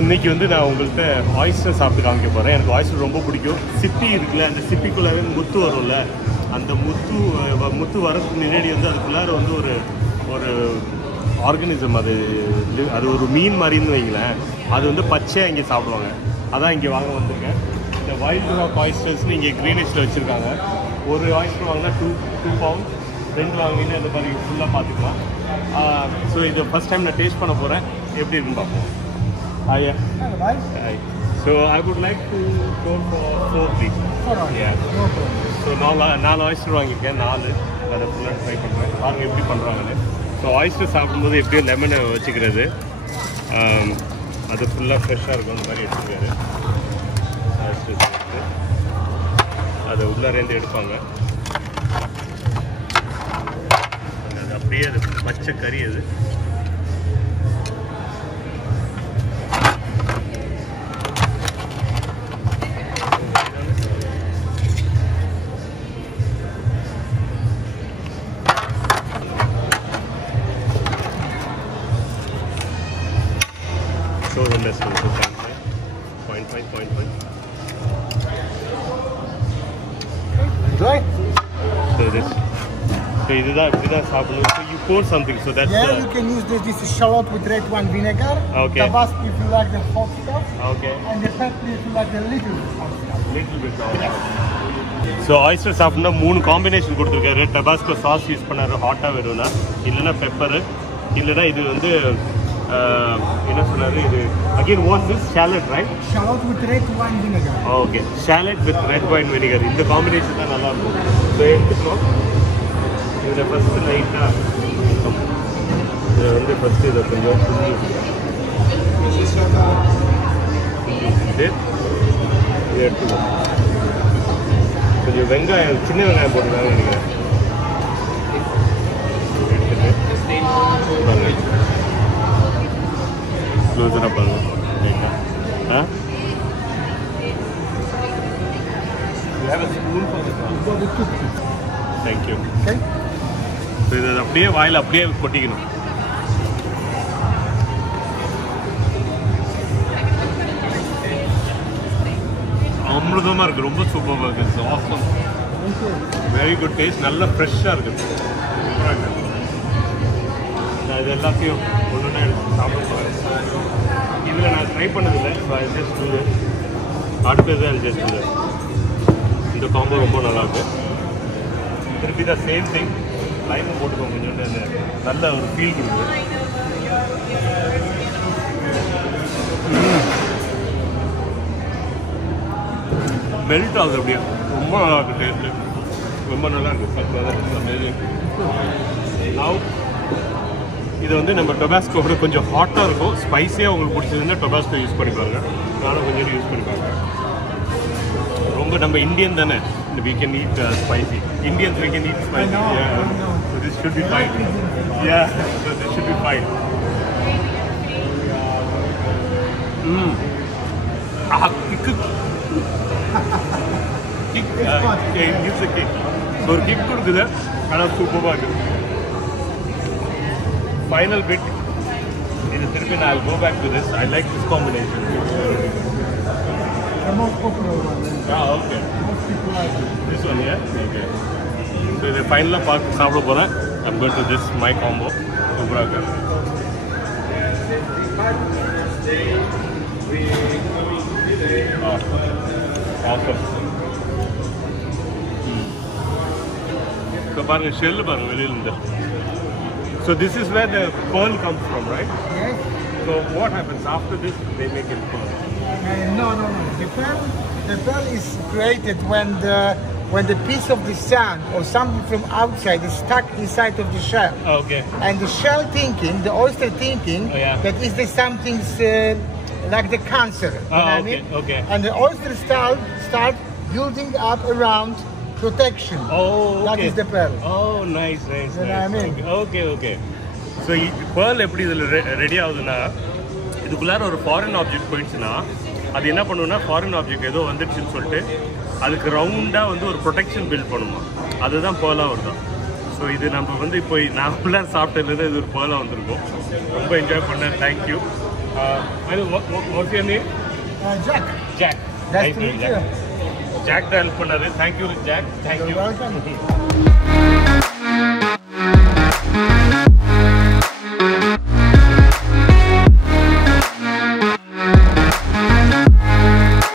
இன்னைக்கு வந்து நான் உங்கள்கிட்ட ஆயிஸ்டர் சாப்பிட்டு காமிக்க போகிறேன். எனக்கு ஆயிஸ்டர் ரொம்ப பிடிக்கும். சிப்பி இருக்குல்ல, அந்த சிப்பிக்குள்ளாவே முத்து வரும்ல, அந்த முத்து வரதுக்கு முன்னாடி வந்து அதுக்குள்ளார வந்து ஒரு ஆர்கனிசம், அது ஒரு மீன் மாதிரின்னு வைங்களேன். அது வந்து பச்சையாக இங்கே சாப்பிடுவாங்க. அதான் இங்கே வாங்க வந்திருக்கேன். இந்த வைல்ட் ராக் ஆயிஸ்டர்ஸ்னு இங்கே க்ரீனிஷில் வச்சுருக்காங்க. ஒரு ஆயிஸ்டர் வாங்கினா 2 பவுண்ட், 2 வாங்கினு அந்த மாதிரி ஃபுல்லாக பார்த்துக்கலாம். ஸோ இதை ஃபஸ்ட் டைம் நான் டேஸ்ட் பண்ண போகிறேன். எப்படி இருக்குன்னு பார்ப்போம். Hi. So I would like to go for 4 please. Yeah. So 4 oyster வாங்கிருக்கேன். 4 அதை ஃபுல்லாக ட்ரை பண்ணுறேன். பாருங்கள் எப்படி பண்ணுறாங்கன்னு. ஸோ ஆயிஸ்டர் சாப்பிடும்போது எப்படியோ லெமனை வச்சுக்கிறது, அது ஃபுல்லாக ஃப்ரெஷ்ஷாக இருக்கும். அந்த மாதிரி எடுத்துக்காரு. ஆயிஸ்டர் சாப்பிட்டு அதை உள்ளாரேந்து எடுப்பாங்க. அது அப்படியே அது பச்சை கறி அது. So the less than 0.5. Enjoy. So this. So this is sabulu. So you pour something. So that's. Yeah, you can use this shallot with red wine vinegar. Okay. Tabasco if you like the hot stuff. Okay. And the pepper if you like the little bit hot stuff. Little bit hot. Yeah. So oyster சாப்பிட்டா 3 combination கொடுத்துருக்காரு. Tabasco sauce use பண்ணாரு ஹாட்டாக வேணும்னா, இல்லைன்னா pepper, இல்லைன்னா இது வந்து என்ன சொன்னாரு இது again what's this shallot right? Shallot with red wine vinegar. Okay, shallot with red wine vinegar. இந்த காம்பினேஷன் தான் நல்லா இருக்கும். ஸோ எடுத்துக்கிறோம். இதில் ஃபஸ்ட்டு லைட்டாக இதை வந்து ஃபஸ்ட்டு இதை கொஞ்சம் இதை எடுத்துக்கணும். கொஞ்சம் வெங்காயம், சின்ன வெங்காயம் போட்டுருக்காங்க நினைக்கிறேன். எடுத்துட்டு க்ளோஸராக பாருங்க. தேங்க்யூ. ஸோ இதை அப்படியே வாயில் அப்படியே கொட்டிக்கணும். அமிர்தமாக இருக்குது. ரொம்ப சூப்பராக இருக்குது. ஆசம். Very good taste. நல்ல ஃப்ரெஷ்ஷாக இருக்குது. சூப்பராக இருக்குது. நான் இது எல்லாத்தையும் ஒன்று எடுத்து சாப்பிட போகிறேன். இதில் நான் ட்ரை பண்ணதில்லை. So I just do this. அடுத்தது ஐ ஜஸ்ட் டூ திஸ். இந்த காம்போ ரொம்ப நல்லாயிருக்கு. திருப்பி தான் சேம் திங். லைமும் போட்டுக்கோங்க. கொஞ்சம் நல்ல ஒரு ஃபீல் கொடுக்குது. மெல்ட் ஆகுது அப்படியே. ரொம்ப நல்லா இருக்குது டேஸ்ட்டு. ரொம்ப நல்லா இருக்குது. நவ் இது வந்து நம்ம டொபாஸ்கோ கூட கொஞ்சம் ஹாட்டாக இருக்கும். ஸ்பைஸியாக உங்களுக்கு பிடிச்சதுன்னா டொபாஸ்கோ யூஸ் பண்ணிப்பாங்க. நானும் கொஞ்சம் யூஸ் பண்ணிப்பாங்க. ரொம்ப நம்ம இந்தியன் தானே. We can eat spicy. Indians we can eat spicy. Yeah. So this should be fine. Yeah. So this should be fine. Kick. Gives a kick. So ஒரு கிக் கொடுக்குது. ஆனால் சூப்பராக இருக்குது. Final bit. இது திருப்பி I'll go back to this. I like this combination. The most popular one. Okay. Most people like it. This one, yeah? Okay. So இதை ஃபைனலாக பார்த்து சாப்பிட போகிறேன். I'm going to this my combo. சூப்பராக இருக்கு. Awesome. So பாருங்க, shell பாருங்க வெளியிலிருந்து. So this is where the pearl comes from, right? Yes. So what happens after this? They make it pearl. No. The pearl is created when the piece of the sand or something from outside is stuck inside of the shell. Okay. And the shell thinking, the oyster thinking, that is the something's like the cancer. You know what I mean? Okay. And the oyster start building up around protection. Oh, okay. That is the pearl. Oh, nice. You know what I mean? Okay. So pearl எப்படி இதில் ready ஆகுதுன்னா, இதுக்குள்ளார ஒரு foreign object போயிடுச்சுன்னா அது என்ன பண்ணுன்னா, foreign object ஏதோ வந்துடுச்சுன்னு சொல்லிட்டு அதுக்கு ரவுண்டாக வந்து ஒரு ப்ரொடெக்ஷன் பில்ட் பண்ணுமா. அதுதான் பேர்லாக வருதான். ஸோ இது நம்ம வந்து இப்போ நான் ஃபுல்லாக சாப்பிட்டதுலேருந்து இது ஒரு பேர்லாக வந்திருக்கோம். ரொம்ப என்ஜாய் பண்ணேன். Thank you. What's your name? Jack. Jack. Nice to meet you. Jack the help பண்ணாரு. Thank you, Jack. Thank you. You're welcome.